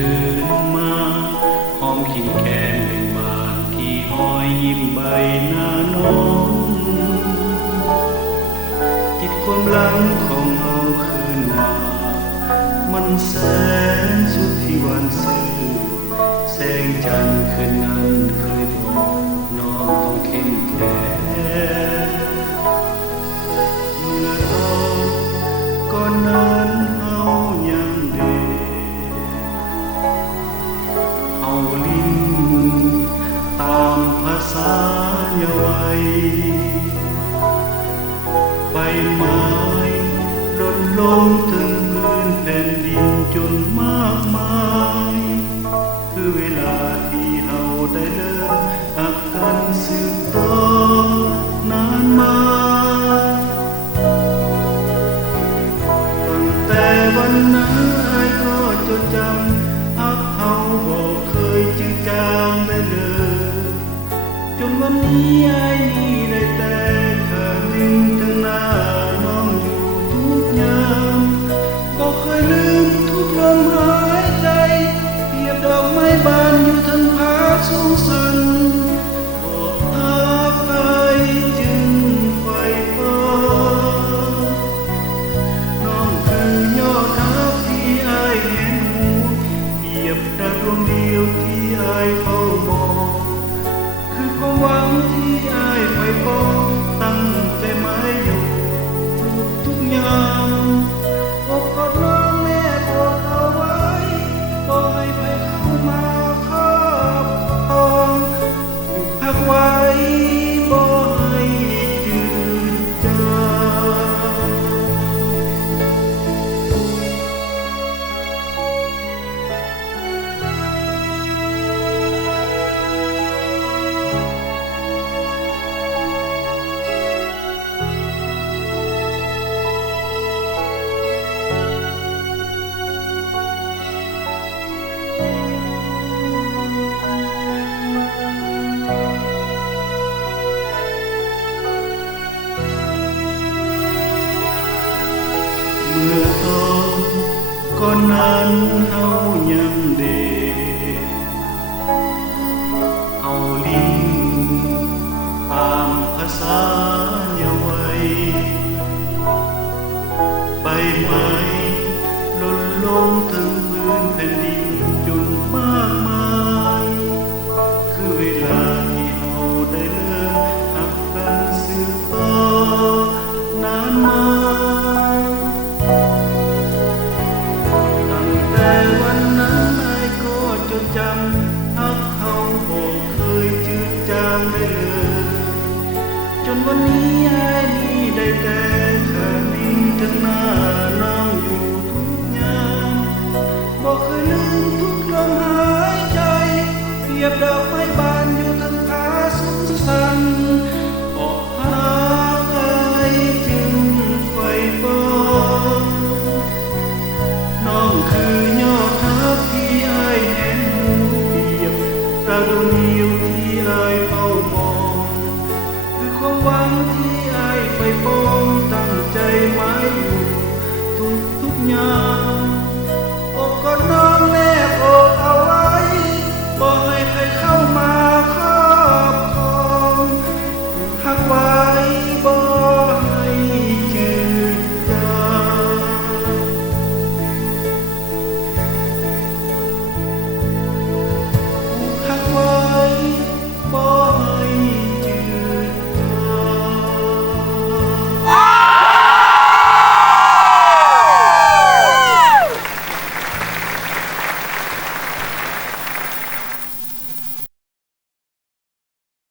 คืนมาหอมขิงแก้มเป็นบานที่ห้อยยิ้มใบหน้าน้องจิตความหลังของเราคืนมามันแสนสุดที่วันซื่อแสงจันทร์คืนนั้นเคยบอกน้องต้องเข้มแข็งเมื่อตอนก่อนนั้นเฮายังเด็กเฮาลิ้นตามภาษาเยาว์วัยใบไม้หล่นลงถึงพื้นแผ่นดินจนมากมายคือเวลาที่เฮาได้เริ่มหักกันสืบต่อนานมาตั้งแต่วันนั้นอ้ายก็จดจำหักเฮาบ่เคยจืดจางได้เลยจนวันนี้อ้ายนี่ได้แต่เธอนิ่งทั้งหน้าน้องอยู่ทุกยามบ่เคยลืมทุกลมหายใจเปรียบดอกไม้บานอยู่ทั้งผาสูงสันบอกหักอ้ายจึงไฟฟ้าน้องคือยอดรักที่อ้ายเห็นหูเปรียบดังดวงเดียวที่อ้ายเฝ้ามองคือความหวังที่อ้ายไฟฟ้าตั้งใจหมายอยู่ทุกยามอกกอดน้องแม่โปรดเอาไว้บ่ให้ใครเข้ามาครอบครองผูกพักไว้บ่ให้จืดจางเมื่อตอนก่อนนั้นเฮายังเด็กเฮาลิ้นตามภาษาเยาว์วัยใบไม้หล่นลงถึงพื้นแผ่นดินจนมากมายคือเวลาที่เฮาได้เริ่มหักกันสืบต่อนานมาวันนั้นอ้ายก็จดจำหักเฮาบ่เคยจืดจางได้เลยจนวันนี้อ้ายนี่ได้แต่แค่นิ่งทั้งหน้าน้องอยู่ทุกยามบ่เคยลืมทุกลมหายใจเปรียบดอกไม้บานอยู่ทั้งผาสูงสันเพราะหักอ้ายจึงไฟฟ้าน้องคือยอดรักที่อ้ายเห็นหูเปรียบดาวดวงเดียวที่อ้ายเฝ้ามองคือความหวังที่อ้ายไฟปองตั้งใจหมายอยู่ทุกยาม